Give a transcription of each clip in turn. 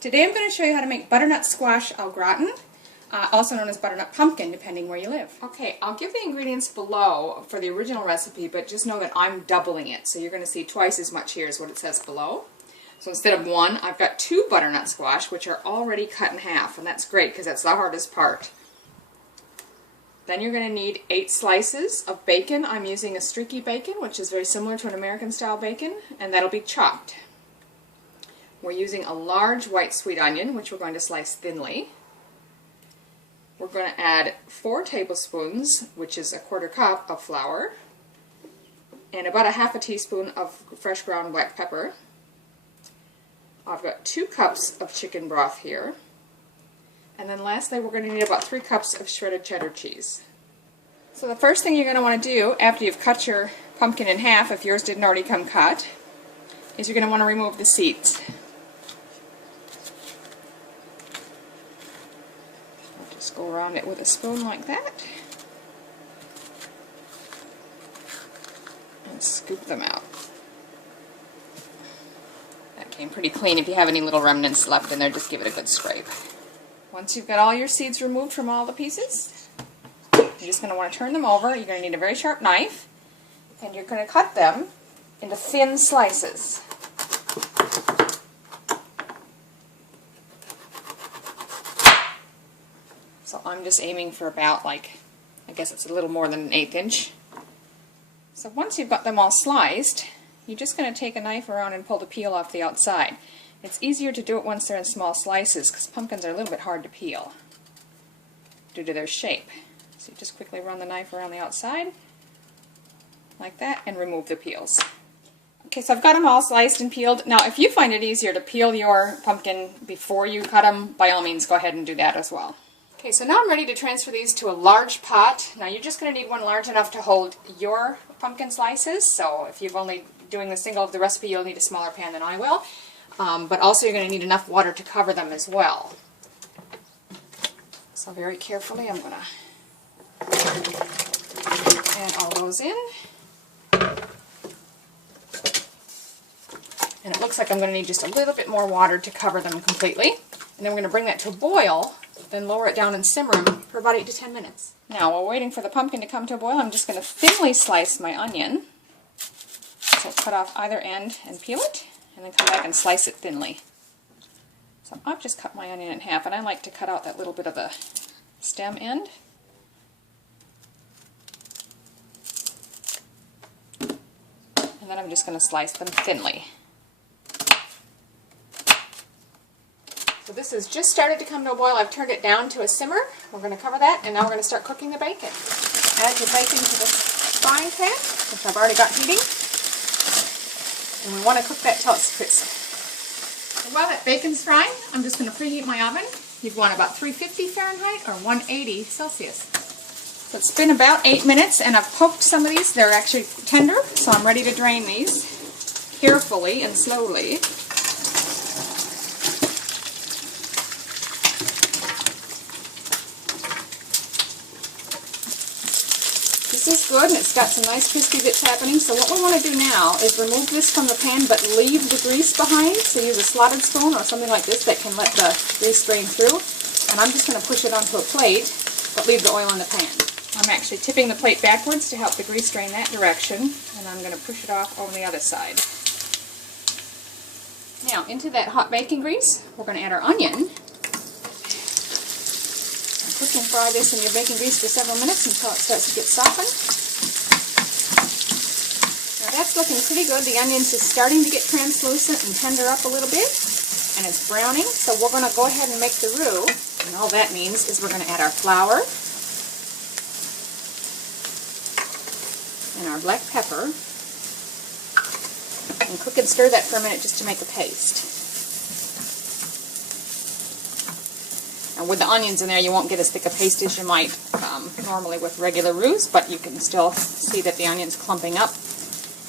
Today I'm going to show you how to make butternut squash au gratin, also known as butternut pumpkin, depending where you live. Okay, I'll give the ingredients below for the original recipe, but just know that I'm doubling it, so you're going to see twice as much here as what it says below. So instead of one, I've got 2 butternut squash, which are already cut in half, and that's great because that's the hardest part. Then you're going to need 8 slices of bacon. I'm using a streaky bacon, which is very similar to an American style bacon, and that'll be chopped. We're using a large white sweet onion, which we're going to slice thinly. We're going to add 4 tablespoons, which is a 1/4 cup of flour, and about a 1/2 teaspoon of fresh ground black pepper. I've got 2 cups of chicken broth here. And then lastly, we're going to need about 3 cups of shredded cheddar cheese. So the first thing you're going to want to do after you've cut your pumpkin in half, if yours didn't already come cut, is you're going to want to remove the seeds. I'll just go around it with a spoon like that and scoop them out. That came pretty clean. If you have any little remnants left in there, just give it a good scrape. Once you've got all your seeds removed from all the pieces, you're just going to want to turn them over. You're going to need a very sharp knife, and you're going to cut them into thin slices. So I'm just aiming for about, I guess it's a little more than an 1/8 inch. So once you've got them all sliced, you're just going to take a knife around and pull the peel off the outside. It's easier to do it once they're in small slices because pumpkins are a little bit hard to peel due to their shape. So you just quickly run the knife around the outside like that and remove the peels. Okay, so I've got them all sliced and peeled. Now if you find it easier to peel your pumpkin before you cut them, by all means go ahead and do that as well. Okay, so now I'm ready to transfer these to a large pot. Now you're just going to need one large enough to hold your pumpkin slices, so if you're only doing the single of the recipe, you'll need a smaller pan than I will. But also you're going to need enough water to cover them as well. So very carefully I'm going to add all those in. And it looks like I'm going to need just a little bit more water to cover them completely. And then we're going to bring that to a boil, then lower it down and simmer them for about 8 to 10 minutes. Now while waiting for the pumpkin to come to a boil, I'm just going to thinly slice my onion. So cut off either end and peel it, and then come back and slice it thinly. So I've just cut my onion in half, and I like to cut out that little bit of the stem end. And then I'm just going to slice them thinly. So this has just started to come to a boil. I've turned it down to a simmer. We're going to cover that, and now we're going to start cooking the bacon. Add your bacon to the frying pan, which I've already got heating. And we want to cook that till it's crisp. So while that bacon's frying, I'm just going to preheat my oven. You'd want about 350 Fahrenheit or 180 Celsius. So it's been about 8 minutes, and I've poked some of these. They're actually tender, so I'm ready to drain these carefully and slowly. This is good, and it's got some nice crispy bits happening. So what we want to do now is remove this from the pan, but leave the grease behind. So use a slotted spoon or something like this that can let the grease drain through. And I'm just going to push it onto a plate, but leave the oil in the pan. I'm actually tipping the plate backwards to help the grease drain that direction, and I'm going to push it off over the other side. Now, into that hot bacon grease, we're going to add our onion. Cook and fry this in your bacon grease for several minutes until it starts to get softened. Now that's looking pretty good. The onions is starting to get translucent and tender up a little bit, and it's browning. So we're going to go ahead and make the roux, and all that means is we're going to add our flour and our black pepper, and cook and stir that for a minute just to make a paste. And with the onions in there, you won't get as thick a paste as you might normally with regular roux, but you can still see that the onion's clumping up,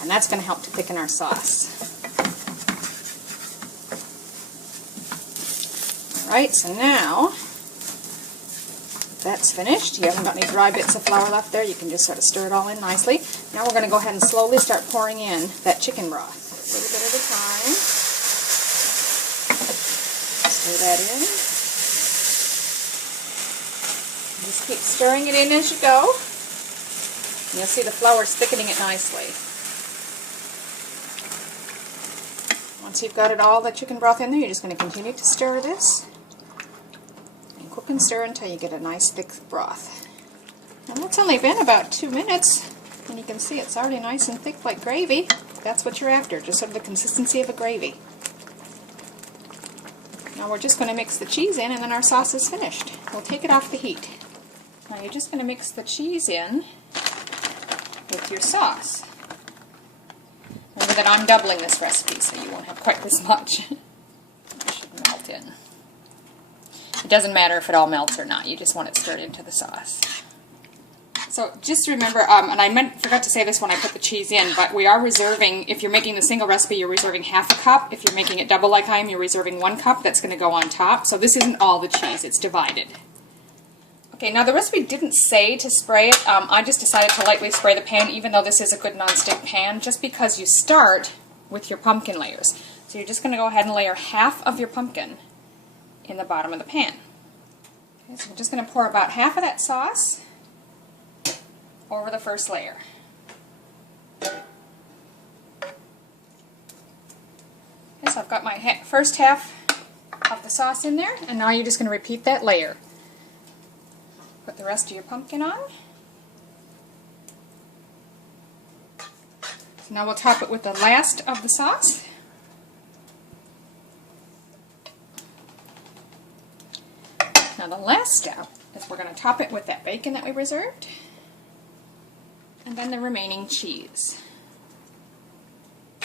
and that's going to help to thicken our sauce. Alright, so now that's finished. You haven't got any dry bits of flour left there. You can just sort of stir it all in nicely. Now we're going to go ahead and slowly start pouring in that chicken broth. A little bit at a time. Stir that in. Just keep stirring it in as you go. And you'll see the flour's thickening it nicely. Once you've got it all, the chicken broth in there, you're just going to continue to stir this. And cook and stir until you get a nice thick broth. And that's only been about 2 minutes. And you can see it's already nice and thick like gravy. That's what you're after, just sort of the consistency of a gravy. Now we're just going to mix the cheese in and then our sauce is finished. We'll take it off the heat. Now you're just going to mix the cheese in with your sauce. Remember that I'm doubling this recipe so you won't have quite this much. It should melt in. It doesn't matter if it all melts or not, you just want it stirred into the sauce. So just remember, and I forgot to say this when I put the cheese in, but we are reserving, if you're making the single recipe, you're reserving half a cup. If you're making it double like I am, you're reserving 1 cup. That's going to go on top. So this isn't all the cheese, it's divided. Okay, now the recipe didn't say to spray it. I just decided to lightly spray the pan, even though this is a good non-stick pan, just because you start with your pumpkin layers. So you're just going to go ahead and layer half of your pumpkin in the bottom of the pan. Okay, so we're just going to pour about half of that sauce over the first layer. Okay, so I've got my first half of the sauce in there, and now you're just going to repeat that layer. Put the rest of your pumpkin on. So now we'll top it with the last of the sauce. Now the last step is we're going to top it with that bacon that we reserved, and then the remaining cheese.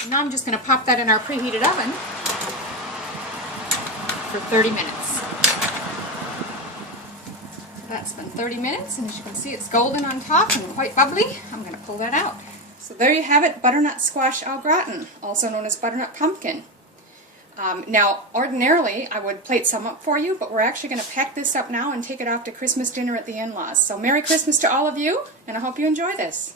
And now I'm just going to pop that in our preheated oven for 30 minutes. That's been 30 minutes, and as you can see, it's golden on top and quite bubbly. I'm going to pull that out. So there you have it, butternut squash au gratin, also known as butternut pumpkin. Now, ordinarily, I would plate some up for you, but we're actually going to pack this up now and take it off to Christmas dinner at the in-laws. So Merry Christmas to all of you, and I hope you enjoy this.